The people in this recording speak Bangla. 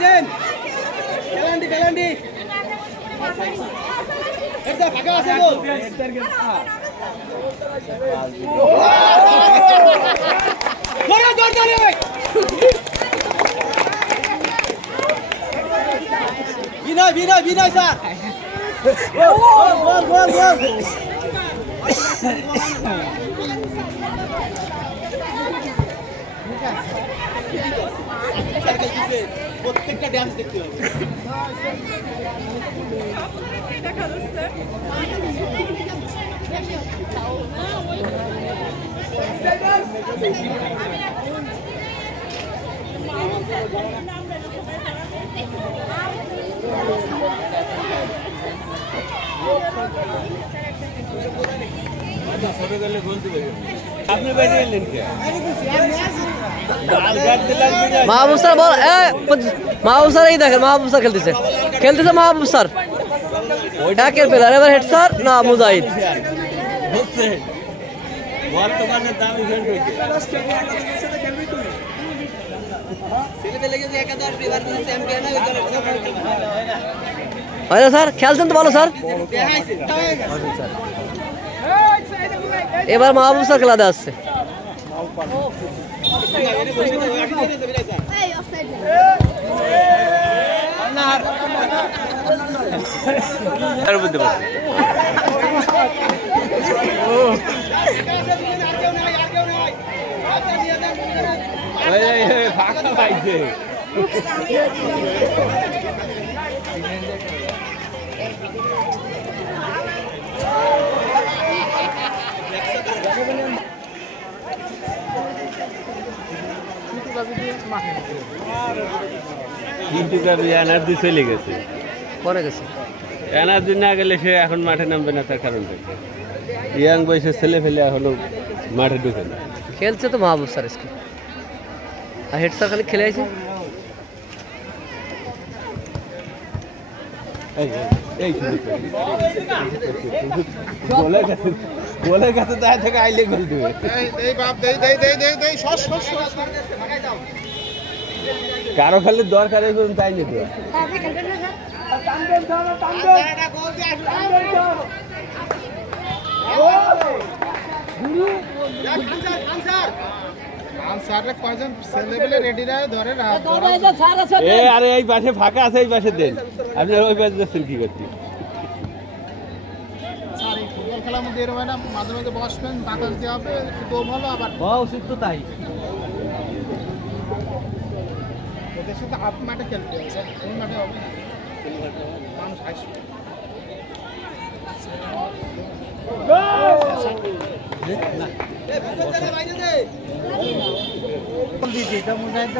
den. Kelandi. Edda bhaga ase bol. Bora dor dore. Vinay sir. Gol. প্রত্যেকটা ডান্স দেখতে হবে আপনি বাইরে এলেন কে মাহবুব স্যার বল মাহবুব স্যার এই দেখেন মাহবুব স্যার খেলতেছে মাহবুব স্যার একের প্লেয়ার এবার হেড স্যার না মুজাহিদ বর্তমানে দামি ফ্রেন্ড হইছে ছেলেদের লেগে যে একাদশ বিভাগ চ্যাম্পিয়ন হয় না স্যার খেলছেন তো ভালো স্যার এবার মাহবুব স্যার খেলাতে আসছে ফাঁকা পাইছে কিন্তু এনার্জি চলে গেছে পরে গেছে এনার্জি না গেলে সে এখন মাঠে নামবে না তার কারণ ইয়াং বয়সের ছেলে ফেলে এখনো মাঠে ঢুকে না খেলছে তো মাহবুব স্যার আজকে আর হেড স্যার খালি খেলে আছে বলে গেছে তাই থেকে আইলে গোল দিবে কারো খালি দরকার তাই নিতে আরে এই পাশে ফাঁকা আছে এই পাশে দেন আপনি ওই পাশে যাচ্ছেন কি করছি ফুটবল খেলার মধ্যে এরকম না মাঝে মাঝে বসবেন বাতাস দেওয়া হবে একটু দম হলো আবার উচিত তো তাই ওদের সাথে হাফ মাঠে খেলতে হবে স্যার ফুল মাঠে হবে না মানুষ আসবে মুজাহিদ